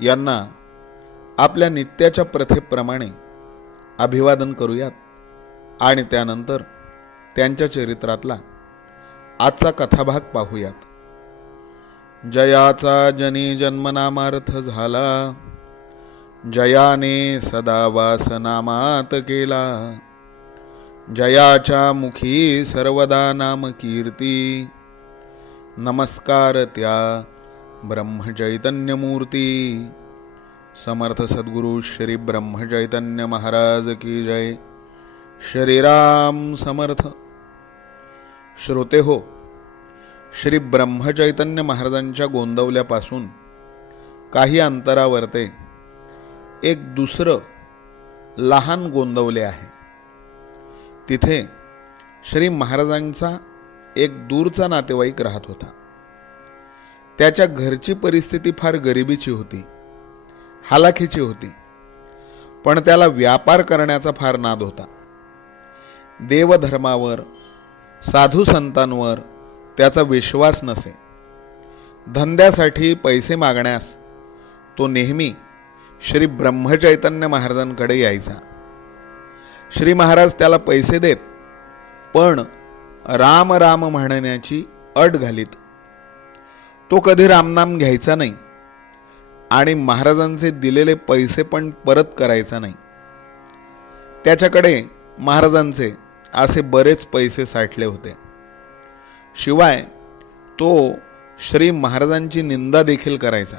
यांना आपल्या नित्याच्या प्रथेप्रमाणे अभिवादन करूयात. आणि त्यानंतर त्यांच्या चरित्रातला आजचा कथाभाग पाहूयात. जयाचा जनी जन्मनामार्थ झाला. जयाने सदा वासनामात केला. जयाच्या मुखी सर्वदा नाम कीर्ती नमस्कार त्या ब्रह्मचैतन्यमूर्ती। समर्थ सद्गुरु श्री ब्रह्मचैतन्य महाराज की जय। श्रीराम समर्थ। श्रोते हो श्री ब्रह्मचैतन्य महाराजांच्या गोंदवल्यापासून काही अंतरावर ते एक दुसरं लहान गोंदवले आहे. तिथे श्री महाराजांचा एक दूरचा नातेवाईक राहत होता. त्याच्या घरची परिस्थिती फार गरिबीची होती. हालाखीची होती. पण त्याला व्यापार करण्याचा फार नाद होता. देवधर्मावर साधू संतांवर त्याचा विश्वास नसे. धंद्यासाठी पैसे मागण्यास तो नेहमी श्री ब्रह्मचैतन्य महाराजांकडे यायचा. श्री महाराज त्याला पैसे देत पण राम राम म्हणण्याची अट घालीत. तो कधी रामनाम घ्यायचा नाही आणि महाराजांचे दिलेले पैसे पण परत करायचा नाही. त्याच्याकडे महाराजांचे असे बरेच पैसे साठले होते. शिवाय तो श्री महाराजांची निंदा देखील करायचा.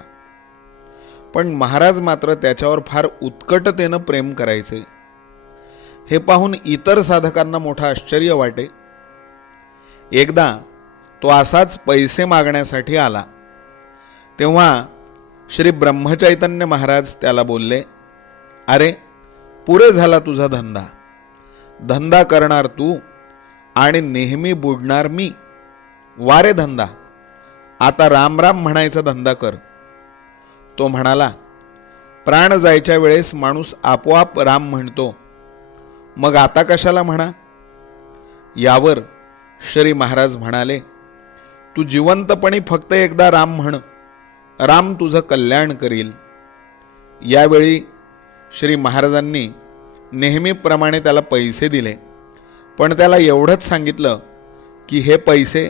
पण महाराज मात्र त्याच्यावर फार उत्कटतेनं प्रेम करायचे. हे पाहून इतर साधकांना मोठं आश्चर्य वाटे. एकदा तो असाच पैसे मागण्यासाठी आला. तेव्हा श्री ब्रह्मचैतन्य महाराज त्याला बोलले अरे पुरे झाला तुझा धंदा. धंदा करणार तू आणि नेहमी बुडणार मी. वारे धंदा. आता राम राम म्हणायचा धंदा कर. तो म्हणाला प्राण जायच्या वेळेस माणूस आपोआप राम म्हणतो. मग आता कशाला म्हणा? यावर श्री महाराज म्हणाले तू जिवंतपणी फक्त एकदा राम म्हण. राम तुझं कल्याण करील. यावेळी श्री महाराजांनी नेहमीप्रमाणे त्याला पैसे दिले. पण त्याला एवढंच सांगितलं की हे पैसे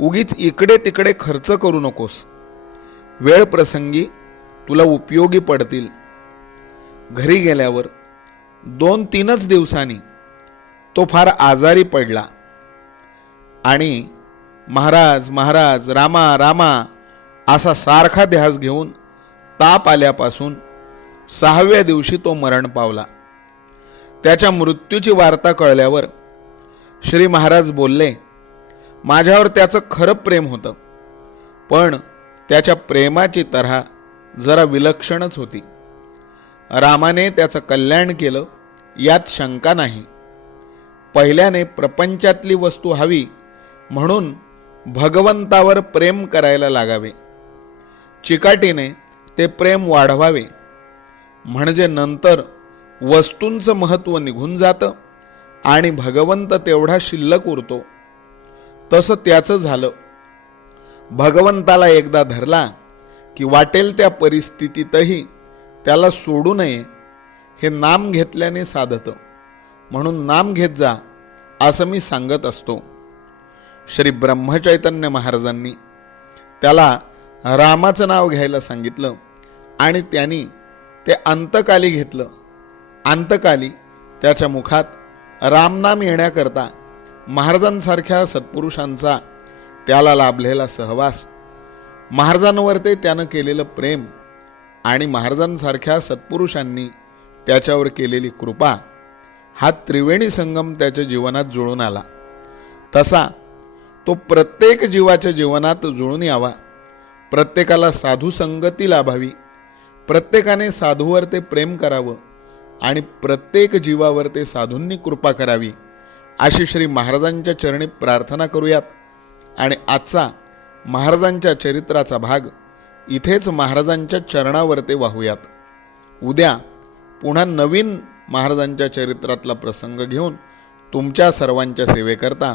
उगीच इकडे तिकडे खर्च करू नकोस. वेळ प्रसंगी तुला उपयोगी पडतील. घरी गेल्यावर दोन तीनच दिवसांनी तो फार आजारी पडला आणि महाराज महाराज रामा रामा असा सारखा ध्यास घेऊन ताप आल्यापासून सहाव्या दिवशी तो मरण पावला. त्याच्या मृत्यूची वार्ता कळल्यावर श्री महाराज बोलले माझ्यावर त्याचं खरं प्रेम होतं पण त्याच्या प्रेमाची तऱ्हा जरा विलक्षणच होती. रामाने त्याचं कल्याण केलं यात शंका नाही. पहिल्याने प्रपंचातली वस्तू हवी म्हणून भगवंतावर प्रेम करायला लागावे. चिकाटीने ते प्रेम वाढवावे. म्हणजे नंतर वस्तूंचं महत्त्व निघून जातं आणि भगवंत तेवढा शिल्लक उरतो. तसं त्याचं झालं. भगवंताला एकदा धरला की वाटेल त्या परिस्थितीतही त्याला सोडू नये हे नाम घेतल्याने साधतं. म्हणून नाम घेत जा असं मी सांगत असतो. श्री ब्रह्मचैतन्य महाराजांनी त्याला रामाचं नाव घ्यायला सांगितलं आणि त्यांनी ते अंतकाली घेतलं. अंतकाली त्याच्या मुखात रामनाम येण्याकरता महाराजांसारख्या सत्पुरुषांचा त्याला लाभलेला सहवास महाराजांवर ते त्यानं केलेलं प्रेम आणि महाराजांसारख्या सत्पुरुषांनी त्याच्यावर केलेली कृपा हा त्रिवेणी संगम त्याच्या जीवनात जुळून आला. तसा तो प्रत्येक जीवाच्या जीवनात जुळून यावा. प्रत्येकाला साधू संगती लाभावी. प्रत्येकाने साधूवर ते प्रेम करावं आणि प्रत्येक जीवावर ते साधूंनी कृपा करावी अशी श्री महाराजांच्या चरणी प्रार्थना करूयात. आणि आजचा महाराजांच्या चरित्राचा भाग इथेच महाराजांच्या चरणावर ते वाहूयात. उद्या पुन्हा नवीन महाराजांच्या चरित्रातला प्रसंग घेऊन तुमच्या सर्वांच्या सेवेकरता